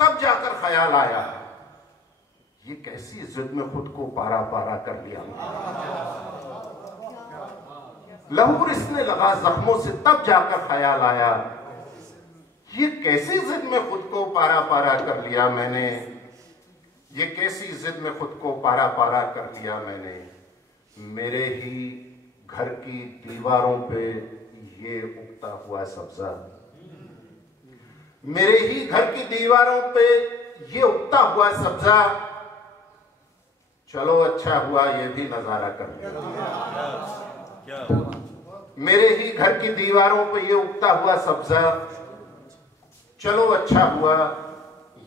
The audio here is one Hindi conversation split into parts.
तब जाकर ख्याल आया, ये कैसी जिद में खुद को पारा पारा कर लिया। लहू रिसने लगा जख्मों से, तब जाकर ख्याल आया, ये कैसी जिद में खुद को पारा पारा कर लिया मैंने, ये कैसी जिद में खुद को पारा पारा कर लिया मैंने। मेरे ही घर की दीवारों पे ये उगता हुआ सब्जा, मेरे ही घर की दीवारों पे ये उगता हुआ सब्जा, चलो अच्छा हुआ ये भी नजारा कर लिया। मेरे ही घर की दीवारों पे ये उगता हुआ सब्जा, चलो अच्छा हुआ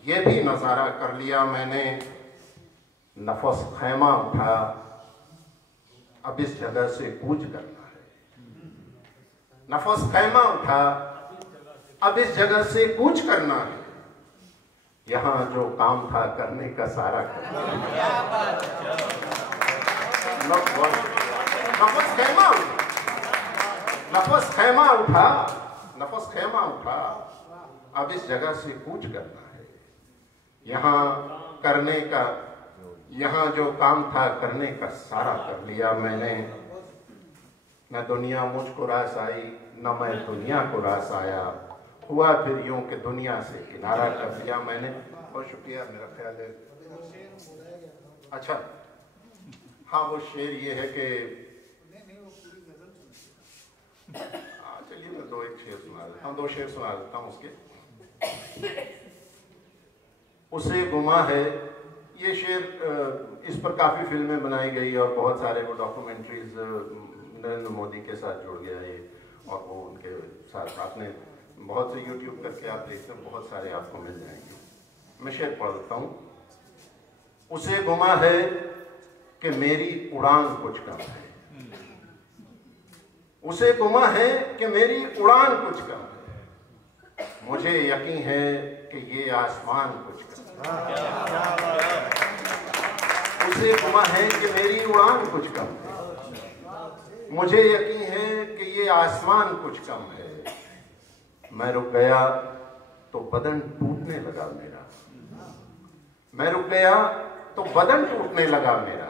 ये भी नजारा कर लिया मैंने। नफस खैमा उठा, अब इस जगह से कूच करना है। नफस खैमा उठा, अब इस जगह से कूच करना है। यहां जो काम था करने का सारा करना है। नफस खैमा उठा, नफस खैमा उठा, नफस खैमा उठा, अब इस जगह से कूच करना है। यहां करने का, यहां जो काम था करने का सारा कर लिया मैंने। न दुनिया मुझको रास आई, न मैं दुनिया को रास आया, हुआ फिर यूं कि दुनिया से किनारा कर लिया मैंने। बहुत शुक्रिया, मेरा ख्याल है। अच्छा हाँ, वो शेर ये है कि चलिए मैं दो एक शेर सुना देता हूँ, दो शेर सुना देता हूँ उसके। उसे गुमा है, ये शेर, इस पर काफ़ी फिल्में बनाई गई और बहुत सारे वो डॉक्यूमेंट्रीज नरेंद्र मोदी के साथ जुड़ गया ये, और वो उनके साथ आपने बहुत से यूट्यूब करके आप देखते हैं, बहुत सारे आपको मिल जाएंगे। मैं शेर पढ़ देता हूँ। उसे गुमा है कि मेरी उड़ान कुछ कम है, उसे गुमा है कि मेरी उड़ान कुछ कम है, मुझे यकीन है कि ये आसमान कुछ कम है। उसे गुमा है कि मेरी उड़ान कुछ कम है, मुझे यकीन है कि ये आसमान कुछ कम है। मैं रुक गया तो बदन टूटने लगा मेरा, मैं रुक गया तो बदन टूटने लगा मेरा।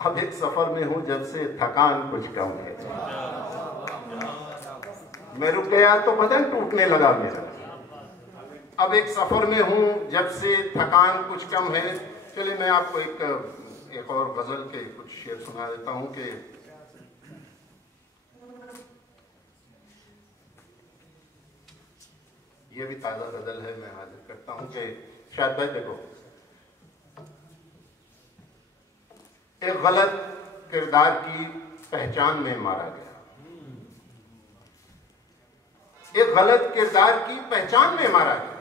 अब एक सफर में हूं जब से थकान कुछ कम है। मैं रुक गया तो बदन टूटने लगा मेरा, अब एक सफर में हूं जब से थकान कुछ कम है। चलिए मैं आपको एक और गजल के कुछ शेर सुना देता हूं कि ये भी ताजा गजल है, मैं हाजिर करता हूं कि शायद भाई देखो, एक गलत किरदार की पहचान में मारा गया, एक गलत किरदार की पहचान में मारा गया।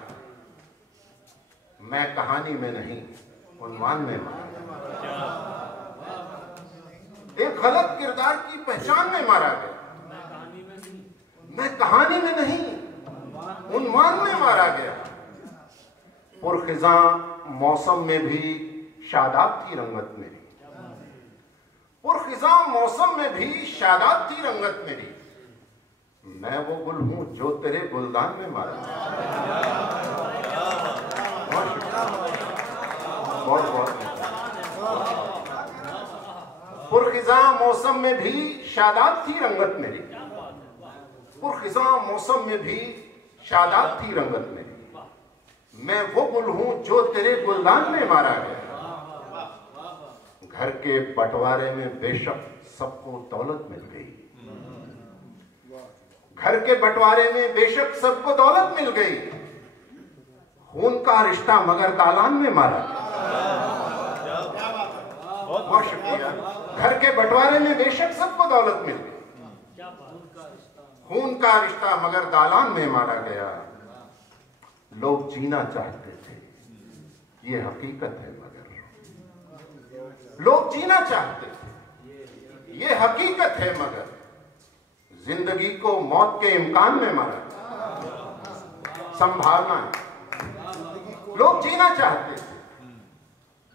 मैं कहानी में नहीं उन्वान में मारा गया। एक गलत किरदार की पहचान में मारा गया, मैं कहानी में नहीं उन्वान में मारा गया। पुरखिज़ां मौसम में भी शादाब थी रंगत मेरी, पुरखिज़ां मौसम में भी शादाब थी रंगत मेरी। मैं वो गुल हूं जो तेरे गुलदान में मारा गया। बहुत बहुत पुरखिज़ां मौसम में भी शादाब थी रंगत मेरी, पुरखिज़ां मौसम में भी शादाब थी रंगत मेरी। मैं वो गुल हूं जो तेरे गुलदान में मारा गया। घर के बंटवारे में बेशक सबको दौलत मिल गई, घर के बंटवारे में बेशक सबको दौलत मिल गई। खून का रिश्ता मगर दालान में मारा गया। बहुत शुक्रिया। घर के बंटवारे में बेशक सबको दौलत मिल गई, खून का रिश्ता मगर दालान में मारा गया। लोग जीना चाहते थे, ये हकीकत है मगर लोग जीना चाहते थे, ये हकीकत है मगर जिंदगी को मौत के इम्कान में मारा गया। संभालना, लोग जीना चाहते थे,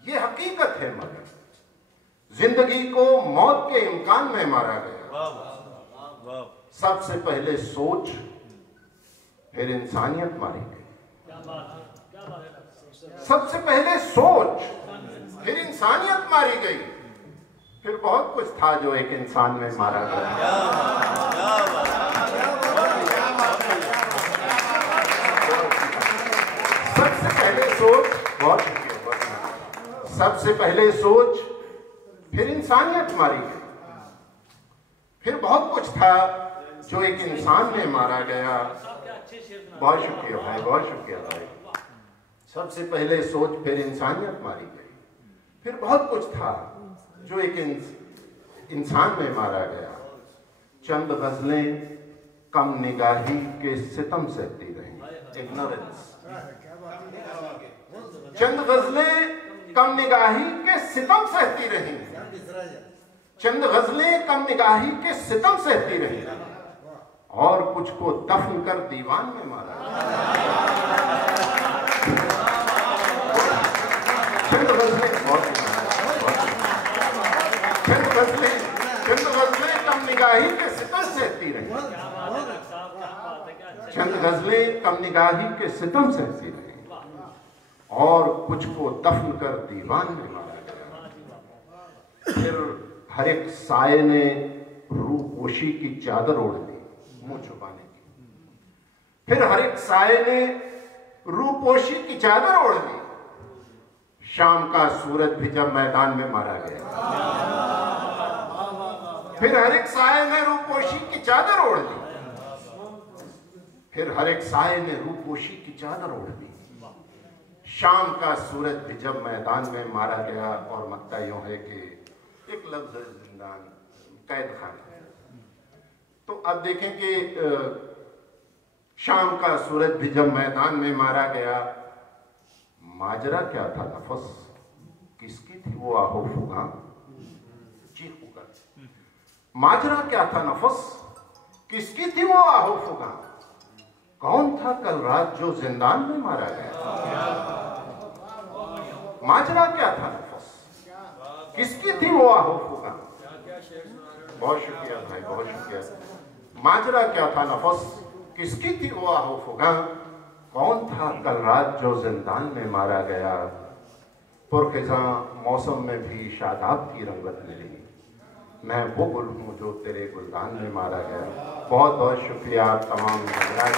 ये हकीकत है मगर जिंदगी को मौत के इम्कान में मारा गया। सबसे पहले सोच, फिर इंसानियत मारी गई। सबसे पहले सोच, फिर इंसानियत मारी गई, फिर बहुत कुछ था जो एक इंसान में मारा गया। सबसे पहले सोच, बहुत शुक्रिया, सबसे पहले सोच, फिर इंसानियत मारी गई, फिर बहुत कुछ था जो एक इंसान में मारा गया। बहुत शुक्रिया भाई, बहुत शुक्रिया भाई। सबसे पहले सोच, फिर इंसानियत मारी गई, फिर बहुत कुछ था जो एक इंसान में मारा गया। चंद गजलें कम निगाही के सितम सहती रही, इग्नोरेंस। चंद गजलें कम निगाही के सितम सहती रही, चंद गजलें कम निगाही के सितम सहती रही, और कुछ को दफन कर दीवान में मारा। चंद गजलें कम निगाही के सितम सहती रही, चंद गजलें कम निगाही के सितम सहती रही, और कुछ को दफन कर दीवान में मारा गया। फिर हर एक साये ने रूपोशी की चादर ओढ़ ली मुंह छुपाने की, फिर हर एक साये ने रूपोशी की चादर ओढ़ ली। शाम का सूरज भी जब मैदान में मारा गया, फिर हर एक साये ने रूपोशी की चादर ओढ़ ली, फिर हर एक साये ने रूपोशी की चादर ओढ़ ली। शाम का सूरज भी जब मैदान में मारा गया। और मक्ता यूं है कि एक लफ्ज जिंदान, कैद खाना। तो अब देखें कि शाम का सूरज भी जब मैदान में मारा गया, माजरा क्या था नफस, किसकी थी वो आहो फुगा, चीख पुकार। माजरा क्या था नफस, किसकी थी वो आहो फुगा, कौन था कल रात जो जिंदान में मारा गया। माजरा क्या था नफस, किसकी थी वो आहो फुगा। बहुत शुक्रिया भाई, बहुत शुक्रिया। माजरा क्या था नफस, किसकी थी वो आहो फुगा, कौन था कल रात जो जिंदान में मारा गया। पुरखिज़ा मौसम में भी शादाब की रंगत मिली, मैं वो गुल हूँ जो तेरे गुलदान में मारा गया। बहुत बहुत शुक्रिया तमाम हज़रात।